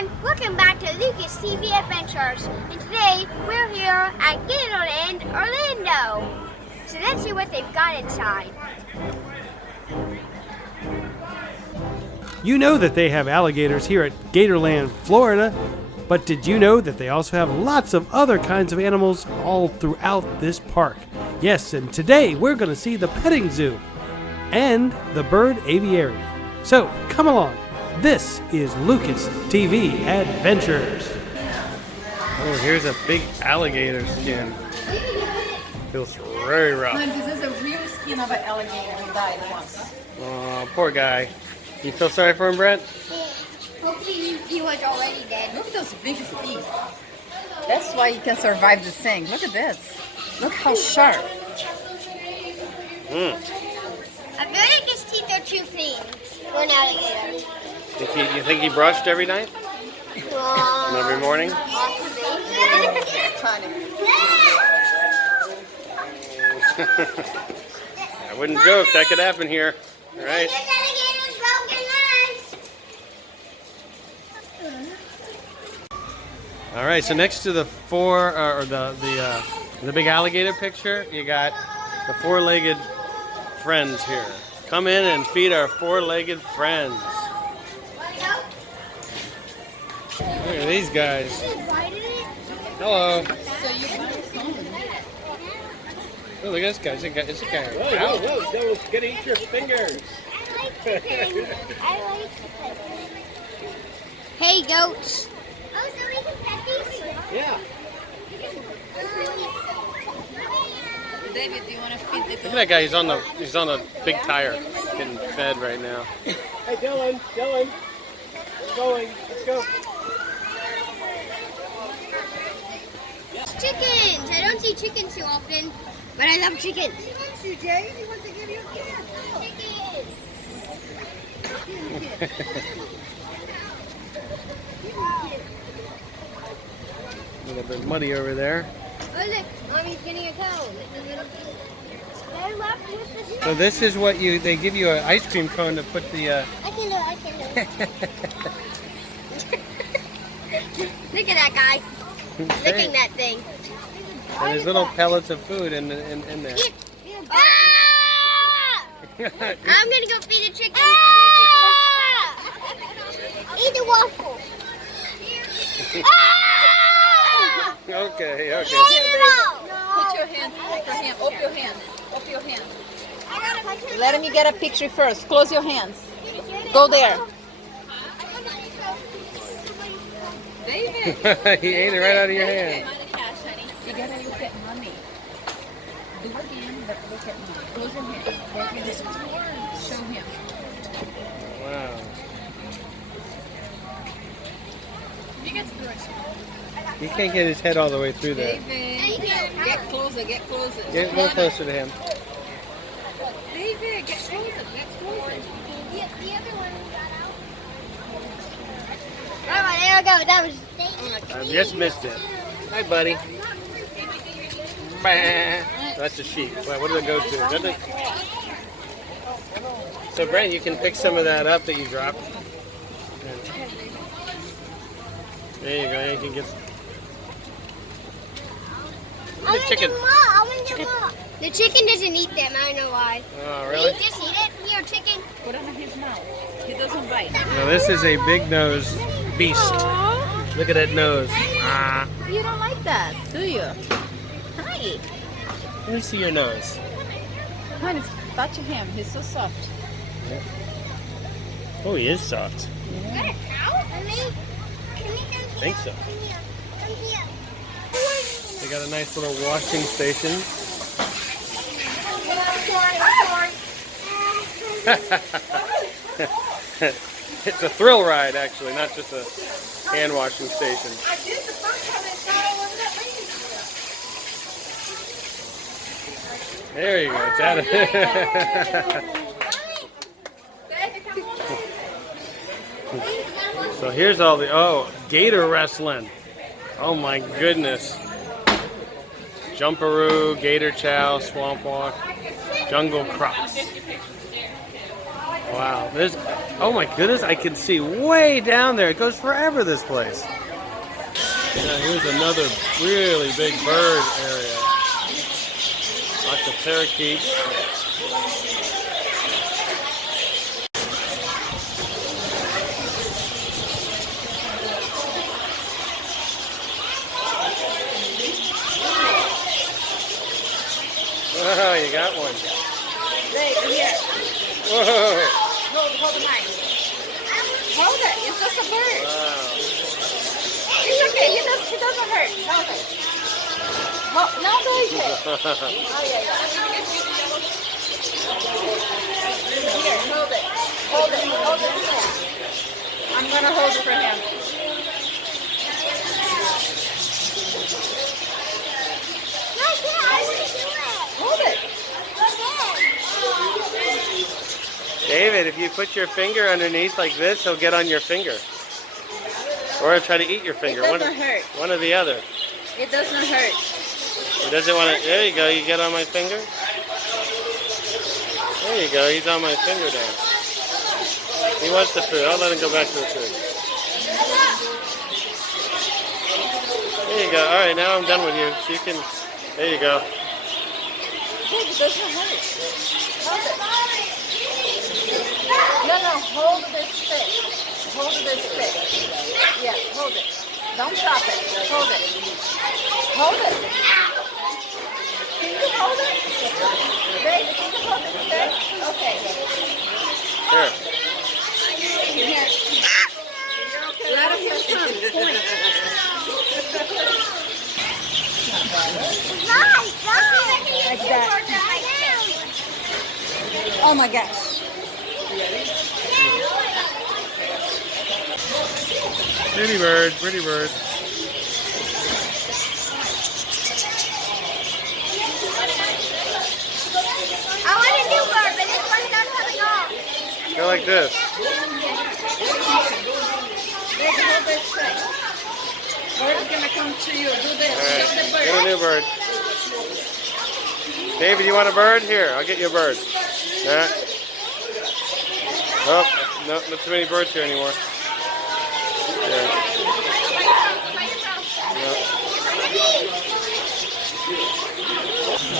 everyone, welcome back to Lucas TV Adventures, and today we're here at Gatorland, Orlando. So let's see what they've got inside. You know that they have alligators here at Gatorland, Florida, but did you know that they also have lots of other kinds of animals all throughout this park? Yes, and today we're going to see the petting zoo and the bird aviary. So come along. This is Lucas TV Adventures. Oh, here's a big alligator skin. Feels very rough. This is a real skin of an alligator who died once. Oh, poor guy. You feel sorry for him, Brent? Hopefully he was already dead. Look at those big teeth. That's why you can survive this thing. Look at this. Look how sharp. I feel like his teeth are too clean for an alligator. You think he brushed every night? Every morning? I wouldn't joke. That could happen here. All right. All right. So next to the the big alligator picture, you got the four-legged friends here. Come in and feed our four-legged friends. Look at these guys. Hello. Oh, look at this guy. It's a guy. Whoa, don't get eat your fingers. I like chicken. Hey, goats. Oh, so we can pet these? Yeah. David, do you want to feed the Look at that guy. He's on a big tire, getting fed right now. Hey, Dylan. We're going. Let's go. Chickens! I don't see chickens too often, but I love chickens. He wants you, Jay. He wants to give you a kiss. A little bit muddy over there. Oh look, Mommy's getting a cone. They're left with the So this is what they give you an ice cream cone to put the. I can do it. Look at that guy. Licking that thing. And there's little pellets of food in there. Ah! I'm gonna go feed the chicken. Ah! Eat the waffle. Ah! Okay. Put your hands, open your hands. Let me get a picture first. Close your hands. Go there. David. He ate it right out of your hand. You gotta look at mommy. Do it again, but look at mommy. Close your hand. Look at this one. Show him. Wow. He can't get his head all the way through there. David, get closer. Get a little closer to him. David, get closer. The other one got out. Alright, there we go. That was. I just missed it. Hi, buddy. Bah. That's a sheep. What did it go to? So, Brent, you can pick some of that up that you dropped. There you go. You can get the chicken. The chicken doesn't eat them. I don't know why. Oh, really? Just eat it. Here, chicken. Put it in his mouth. He doesn't bite. Now, this is a big-nosed beast. Look at that nose. Ah. You don't like that, do you? Hi. Let me see your nose. Honey, touch him. He's so soft. Oh, he is soft. Is that a cow? I think so. They got a nice little washing station. It's a thrill ride, actually, not just a hand washing station. I did the first time I saw it wasn't that lady. There you go. It's out of So here's all the gator wrestling. Oh my goodness. Jumperoo, gator chow, swamp walk, jungle crops. Wow. There's, oh my goodness, I can see way down there. It goes forever, this place. Now here's another really big bird area. Lots of parakeets. Oh, you got one. Right here. Whoa. Hold the mic. Hold it. It's just a bird. Wow. It's okay. He doesn't hurt. Hold it. No, baby. Oh, yeah. Here, hold it. Hold it. Hold it. I'm going to hold it for him. Hold it. David, if you put your finger underneath like this, he'll get on your finger. Or he'll try to eat your finger. It doesn't hurt. One or the other. It doesn't hurt. He doesn't want to. There you go. You get on my finger. There you go. He's on my finger now. He wants the food. I'll let him go back to the food. There you go. All right, now I'm done with you. So you can. There you go. It doesn't hurt. Hold it. No, hold this stick. Hold this stick. Yeah, hold it. Don't drop it. Hold it. Hold it. Can you hold it? Baby, can you hold this stick? Okay. Here. Here. Let him get some. Point. Like that. Oh my gosh. Pretty bird, pretty bird. I want a new bird, but this one's not coming off. Go like this. Baby, hold this thing. Bird's gonna come to you. Do this. All right, Show the bird. get a new bird. David, you want a bird? Here, I'll get you a bird. Nah. Oh, no, not too many birds here anymore. There. No.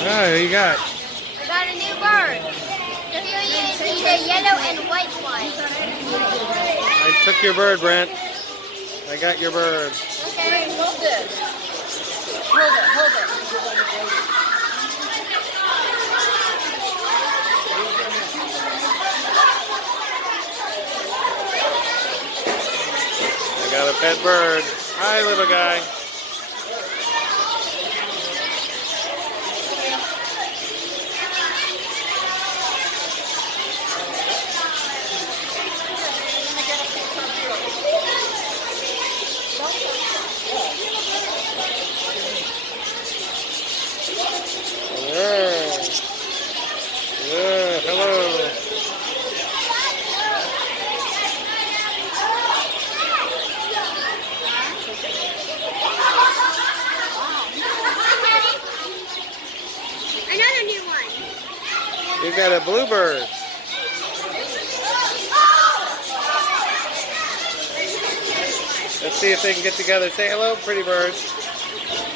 All right, what you got? I got a new bird. So here you see the yellow and white one. I took your bird, Brent. I got your bird. Okay, hold this. Hold it, hold it. I got a pet bird. Hi, little guy. Hello. Another new one. You got a bluebird. Let's see if they can get together. Say hello, pretty birds.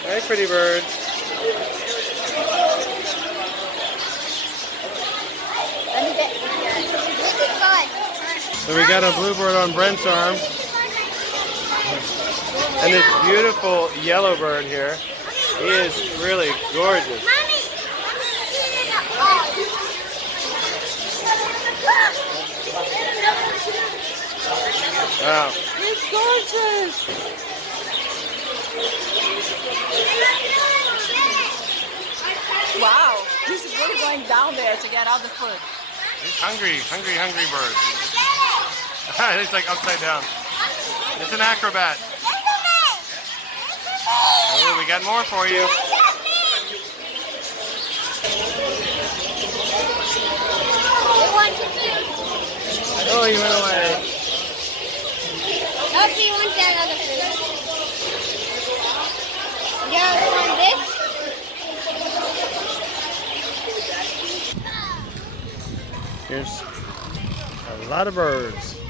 Hi, pretty birds. So we got a bluebird on Brent's arm. And this beautiful yellow bird here. He is really gorgeous. Wow. It's gorgeous. Wow, he's really going down there to get all the food. He's hungry bird. It's like upside down. It's an acrobat. Oh, we got more for you. Oh, you went away. Oh, he wants that other food. You want this? Here's a A lot of birds.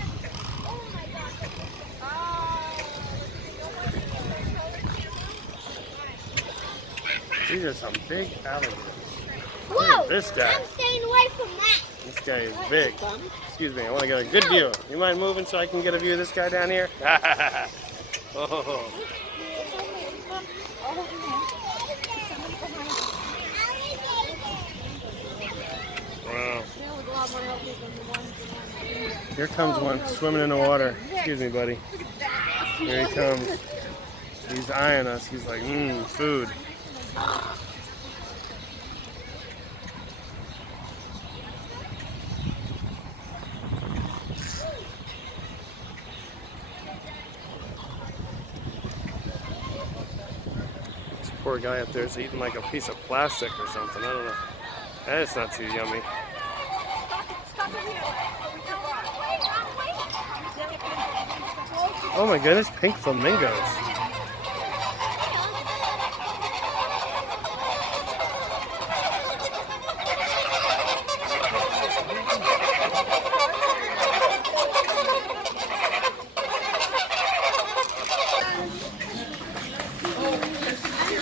These are some big alligators. Look Whoa! at this guy. I'm staying away from that. This guy is big. Excuse me, I want to get a good view. You mind moving so I can get a view of this guy down here? Oh. Wow. Here comes one swimming in the water. Excuse me, buddy. Here he comes. He's eyeing us. He's like, food. This poor guy up there is eating like a piece of plastic or something. I don't know. That's not too yummy. Oh my goodness, pink flamingos.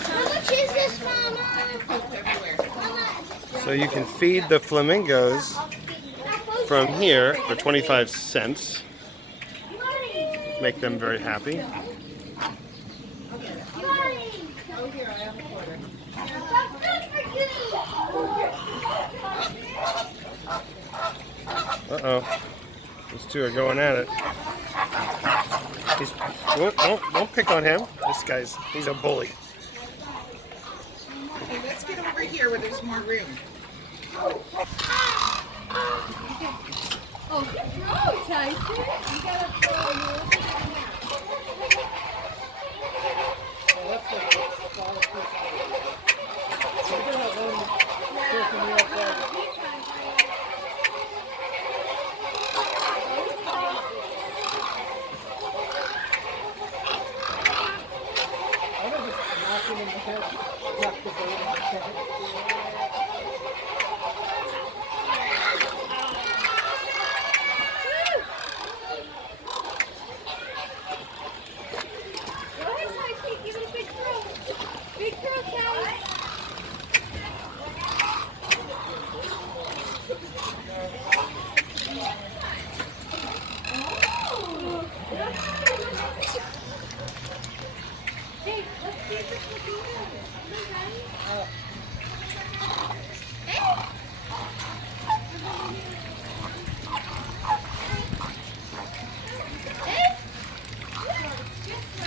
How much is this, Mama? So you can feed the flamingos from here for 25 cents. Make them very happy. Uh-oh. These two are going at it. Don't pick on him. He's a bully. Okay, let's get over here where there's more room. Oh, good throw, Tyson. You gotta throw.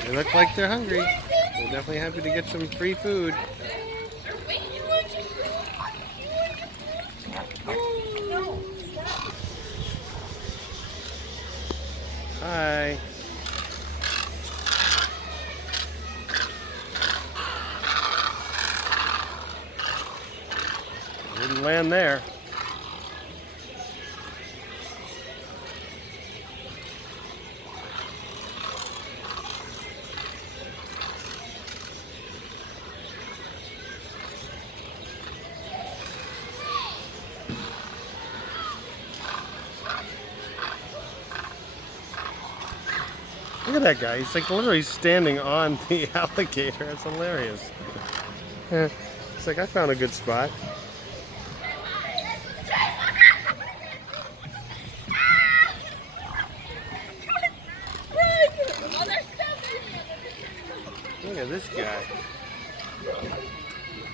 They look like they're hungry. They're definitely happy to get some free food. Hi. Didn't land there. Look at that guy. He's like literally standing on the alligator. It's hilarious. It's like, I found a good spot. Look at this guy.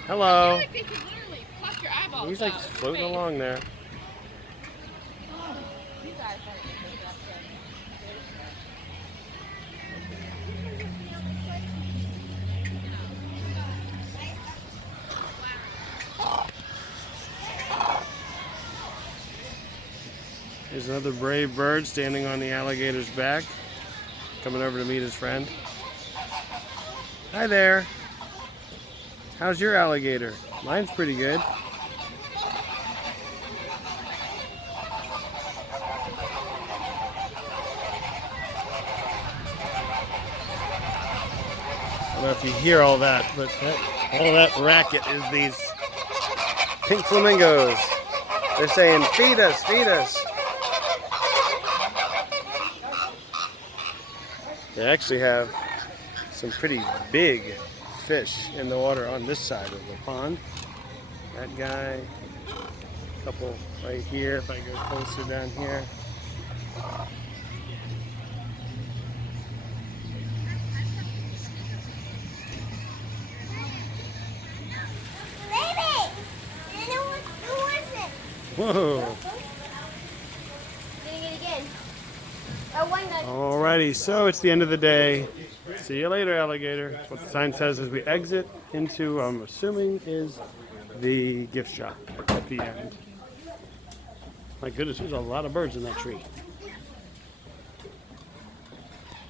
Hello. He's like floating along there. Here's another brave bird standing on the alligator's back, coming over to meet his friend. Hi there. How's your alligator? Mine's pretty good. I don't know if you hear all that, but all that racket is these pink flamingos. They're saying, feed us, feed us. They actually have some pretty big fish in the water on this side of the pond. That guy, a couple right here, if I go closer down here. Whoa. Getting it again. Oh, why not? Alrighty, so it's the end of the day. See you later, alligator. That's what the sign says as we exit into, I'm assuming, is the gift shop at the end. My goodness, there's a lot of birds in that tree.